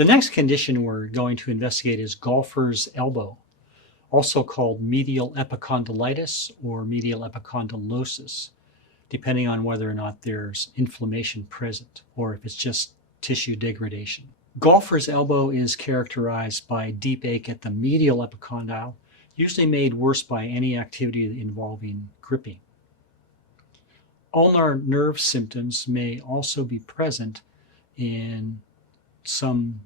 The next condition we're going to investigate is golfer's elbow, also called medial epicondylitis or medial epicondylosis, depending on whether or not there's inflammation present or if it's just tissue degradation. Golfer's elbow is characterized by deep ache at the medial epicondyle, usually made worse by any activity involving gripping. Ulnar nerve symptoms may also be present in some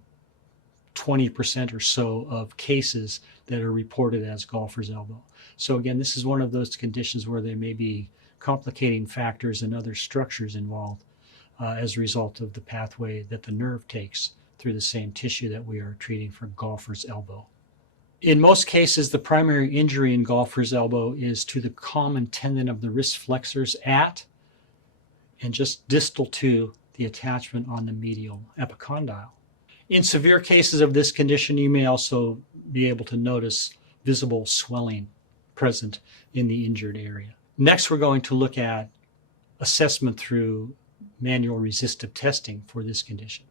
20% or so of cases that are reported as golfer's elbow. So again, this is one of those conditions where there may be complicating factors and other structures involved as a result of the pathway that the nerve takes through the same tissue that we are treating for golfer's elbow. In most cases, the primary injury in golfer's elbow is to the common tendon of the wrist flexors at and just distal to the attachment on the medial epicondyle. In severe cases of this condition, you may also be able to notice visible swelling present in the injured area. Next, we're going to look at assessment through manual resistive testing for this condition.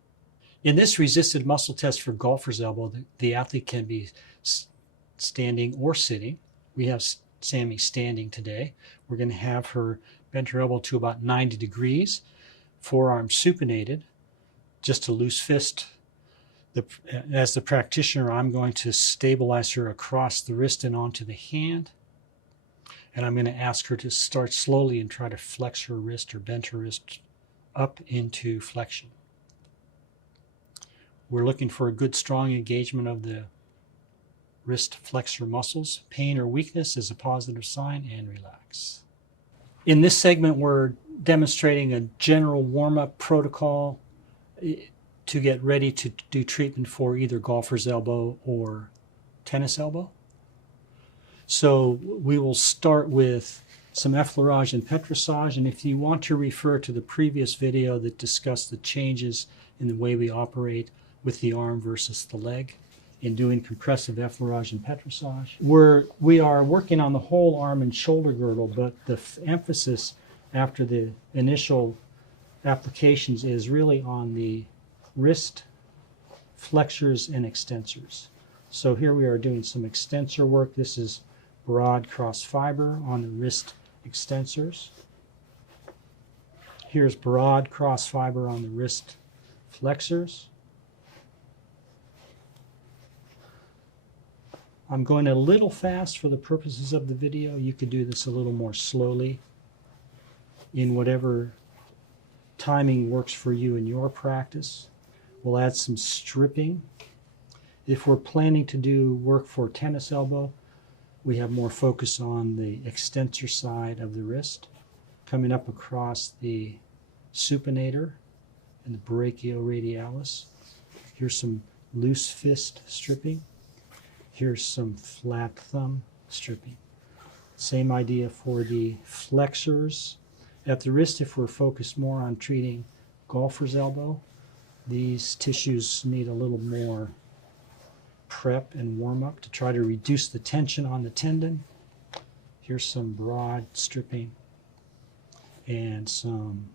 In this resisted muscle test for golfer's elbow, the athlete can be standing or sitting. We have Sammy standing today. We're going to have her bend her elbow to about 90 degrees, forearm supinated, just a loose fist. As the practitioner, I'm going to stabilize her across the wrist and onto the hand. And I'm going to ask her to start slowly and try to flex her wrist or bend her wrist up into flexion. We're looking for a good strong engagement of the wrist flexor muscles. Pain or weakness is a positive sign, and relax. In this segment, we're demonstrating a general warm-up protocol to get ready to do treatment for either golfer's elbow or tennis elbow. So we will start with some effleurage and petrissage, and if you want to refer to the previous video that discussed the changes in the way we operate with the arm versus the leg in doing compressive effleurage and petrissage. We are working on the whole arm and shoulder girdle, but the emphasis after the initial applications is really on the wrist flexors and extensors. So here we are doing some extensor work. This is broad cross fiber on the wrist extensors. Here's broad cross fiber on the wrist flexors. I'm going a little fast for the purposes of the video. You could do this a little more slowly in whatever timing works for you in your practice. We'll add some stripping. If we're planning to do work for tennis elbow, we have more focus on the extensor side of the wrist, coming up across the supinator and the brachioradialis. Here's some loose fist stripping. Here's some flat thumb stripping. Same idea for the flexors. At the wrist, if we're focused more on treating golfer's elbow, these tissues need a little more prep and warm up to try to reduce the tension on the tendon. Here's some broad stripping and some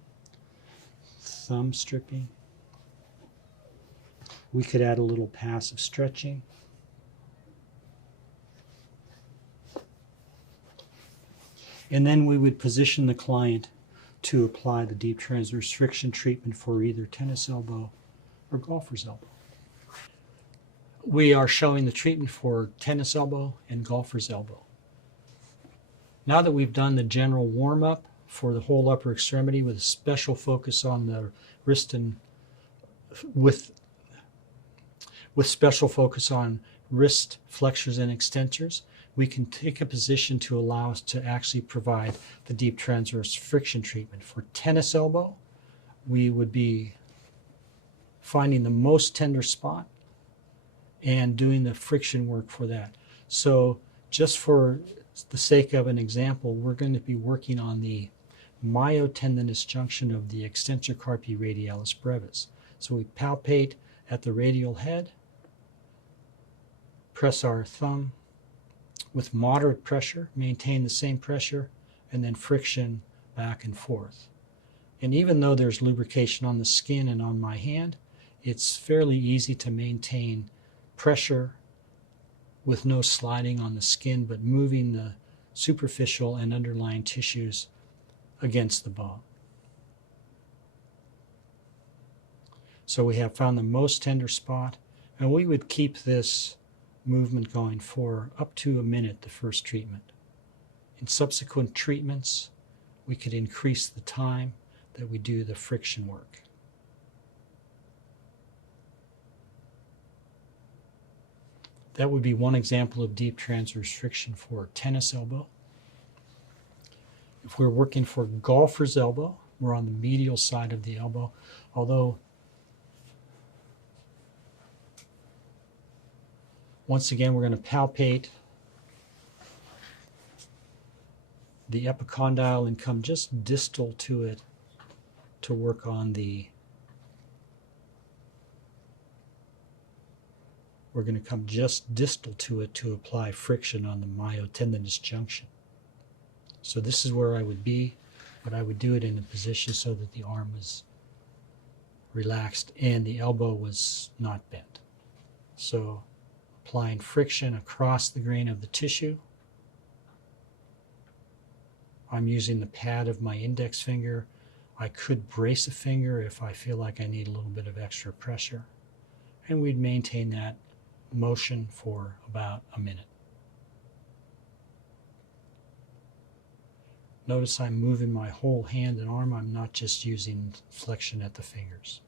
thumb stripping. We could add a little passive stretching. And then we would position the client to apply the deep transverse friction treatment for either tennis elbow or golfer's elbow. We are showing the treatment for tennis elbow and golfer's elbow. Now that we've done the general warm-up for the whole upper extremity with a special focus on the wrist and with special focus on wrist flexors and extensors, we can take a position to allow us to actually provide the deep transverse friction treatment. For tennis elbow, we would be finding the most tender spot and doing the friction work for that. So just for the sake of an example, we're going to be working on the myotendinous junction of the extensor carpi radialis brevis. So we palpate at the radial head, press our thumb with moderate pressure, maintain the same pressure, and then friction back and forth. And even though there's lubrication on the skin and on my hand, it's fairly easy to maintain pressure with no sliding on the skin, but moving the superficial and underlying tissues against the bone. So we have found the most tender spot, and we would keep this movement going for up to a minute the first treatment. In subsequent treatments, we could increase the time that we do the friction work. That would be one example of deep transverse friction for tennis elbow. If we're working for golfer's elbow, we're on the medial side of the elbow, although once again we're going to palpate the epicondyle and come just distal to it to work on we're going to come just distal to it to apply friction on the myotendinous junction. So this is where I would be, but I would do it in a position so that the arm was relaxed and the elbow was not bent. So applying friction across the grain of the tissue. I'm using the pad of my index finger. I could brace a finger if I feel like I need a little bit of extra pressure. And we'd maintain that motion for about a minute. Notice I'm moving my whole hand and arm. I'm not just using flexion at the fingers.